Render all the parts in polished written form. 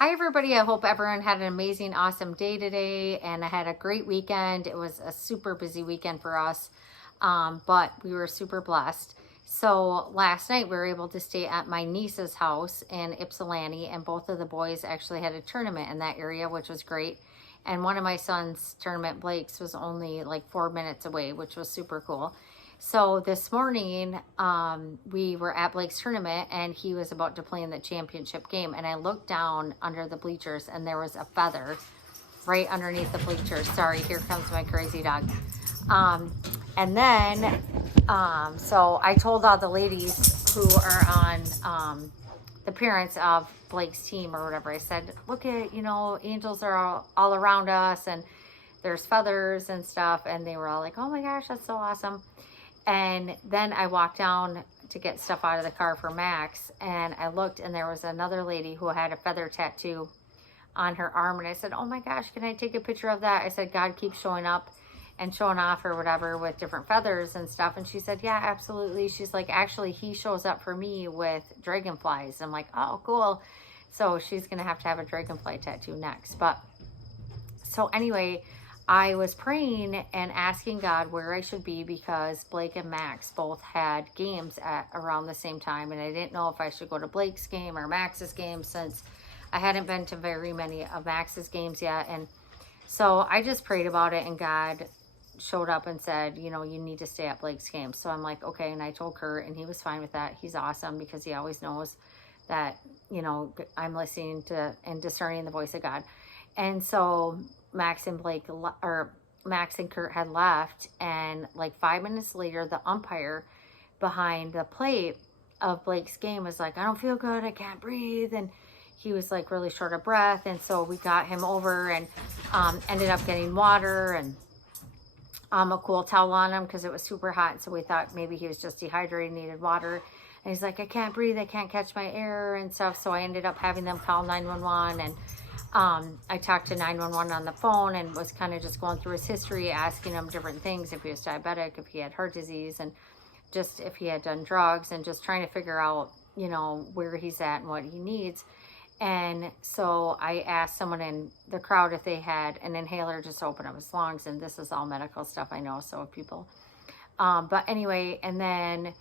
Hi, everybody. I hope everyone had an amazing, awesome day today, and I had a great weekend. It was a super busy weekend for us, but we were super blessed. So last night we were able to stay at my niece's house in Ypsilanti, and both of the boys actually had a tournament in that area, which was great. And one of my son's tournament, Blake's, was only like 4 minutes away, which was super cool. So this morning, we were at Blake's tournament and he was about to play in the championship game. And I looked down under the bleachers and there was a feather right underneath the bleachers. Sorry, here comes my crazy dog. And then, so I told all the ladies who are on the parents of Blake's team or whatever, I said, look at, angels are all around us and there's feathers and stuff. And they were all like, oh my gosh, that's so awesome. And then I walked down to get stuff out of the car for Max, and I looked and there was another lady who had a feather tattoo on her arm. And I said, oh my gosh, can I take a picture of that? I said, God keeps showing up and showing off or whatever with different feathers and stuff. And she said, yeah, absolutely. She's like, actually, he shows up for me with dragonflies. I'm like, oh, cool. So she's going to have a dragonfly tattoo next. But so anyway, I was praying and asking God where I should be because Blake and Max both had games at around the same time. And I didn't know if I should go to Blake's game or Max's game since I hadn't been to very many of Max's games yet. And so I just prayed about it and God showed up and said, you need to stay at Blake's game. So I'm like, okay. And I told Kurt and he was fine with that. He's awesome because he always knows that, I'm listening to and discerning the voice of God. And so Max and Kurt had left, and like 5 minutes later, the umpire behind the plate of Blake's game was like, I don't feel good, I can't breathe, and he was like really short of breath. And so we got him over and ended up getting water and a cool towel on him because it was super hot. So we thought maybe he was just dehydrated, needed water. And he's like, I can't breathe, I can't catch my air and stuff. So I ended up having them call 911, and I talked to 911 on the phone and was kind of just going through his history, asking him different things, if he was diabetic, if he had heart disease, and just if he had done drugs, and just trying to figure out, where he's at and what he needs. And so I asked someone in the crowd if they had an inhaler just to open up his lungs. And this is all medical stuff, I know, so people. But anyway, and then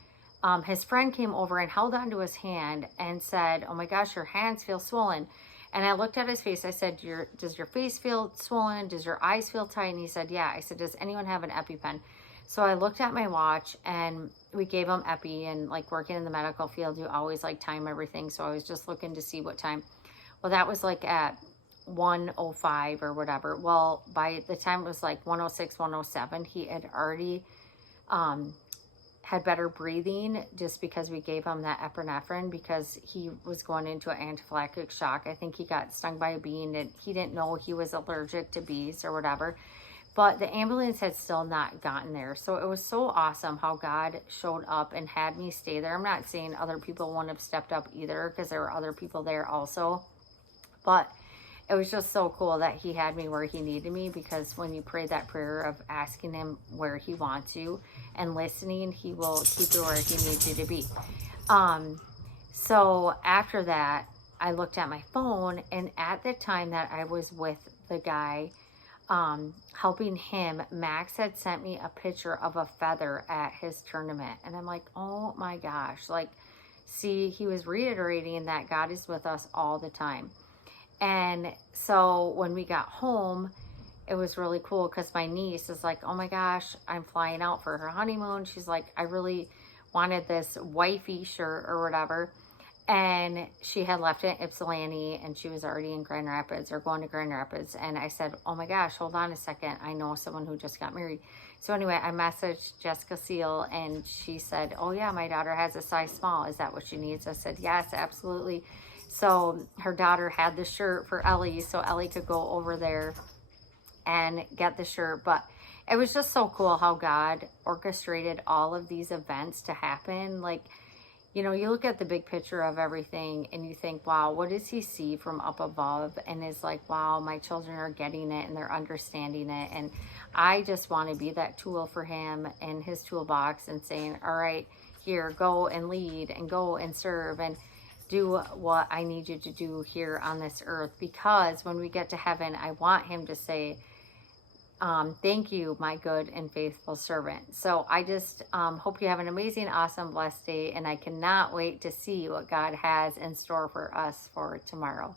his friend came over and held onto his hand and said, oh my gosh, your hands feel swollen. And I looked at his face. I said, does your face feel swollen? Does your eyes feel tight? And he said, yeah. I said, does anyone have an EpiPen? So I looked at my watch and we gave him Epi, and like working in the medical field, you always like time everything. So I was just looking to see what time. Well, that was like at 1:05 or whatever. Well, by the time it was like 1:06, 1:07, he had already had better breathing just because we gave him that epinephrine because he was going into an anaphylactic shock. I think he got stung by a bee and he didn't know he was allergic to bees or whatever. But the ambulance had still not gotten there. So it was so awesome how God showed up and had me stay there. I'm not saying other people wouldn't have stepped up either because there were other people there also. But it was just so cool that he had me where he needed me, because when you pray that prayer of asking him where he wants you and listening, he will keep you where he needs you to be. So after that, I looked at my phone, and at the time that I was with the guy helping him, Max had sent me a picture of a feather at his tournament. And I'm like, oh my gosh, like, see, he was reiterating that God is with us all the time. And so when we got home, it was really cool because my niece is like, oh my gosh, I'm flying out for her honeymoon. She's like, I really wanted this wifey shirt or whatever. And she had left it in Ypsilanti and she was already in Grand Rapids or going to Grand Rapids. And I said, oh my gosh, hold on a second. I know someone who just got married. So anyway, I messaged Jessica Seal and she said, oh yeah, my daughter has a size small. Is that what she needs? I said, yes, absolutely. So her daughter had the shirt for Ellie, so Ellie could go over there and get the shirt. But it was just so cool how God orchestrated all of these events to happen. Like, you look at the big picture of everything and you think, wow, what does he see from up above? And it's like, wow, my children are getting it and they're understanding it. And I just want to be that tool for him in his toolbox and saying, all right, here, go and lead and go and serve. And do what I need you to do here on this earth, because when we get to heaven, I want him to say, thank you, my good and faithful servant. So I just hope you have an amazing, awesome, blessed day, and I cannot wait to see what God has in store for us for tomorrow.